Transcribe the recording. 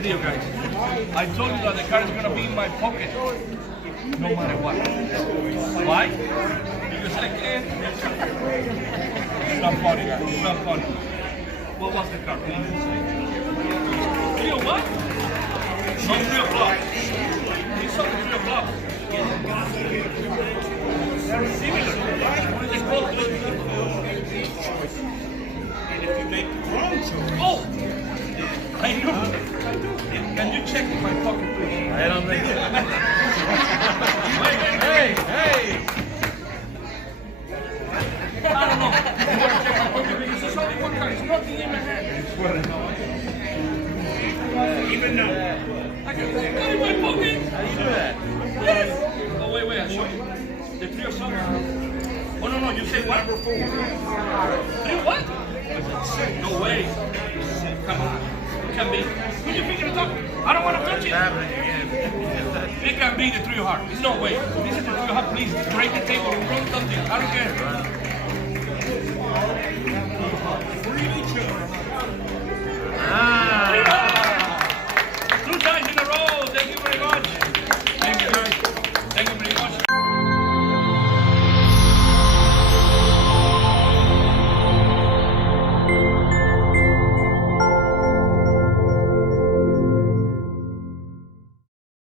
deal, guys. I told you that the car is gonna be in my pocket, no matter what. Why? Because I can. It's not funny, guys. It's not funny. What was the car? 3 what? No, 3 o'clock. It's only 3 o'clock. They're similar. What is it called? And if you make the wrong choice. Oh! I know. Can you check in my pocket, please? I don't think so. Wait. Hey! I don't know. You want to check my pocket because there's only one car. It's nothing in my hand. Even though I can put it in my pocket. How do you do that? Yes. Oh, wait, I'll show you. The 3 o'clock. Oh, no, you say what? 3 what? No way. Come on. It can be. Put your finger on top. I don't want to touch it. It can be the 3 heart. There's no way. This is the 3 heart. Please break the table and run something. I don't care.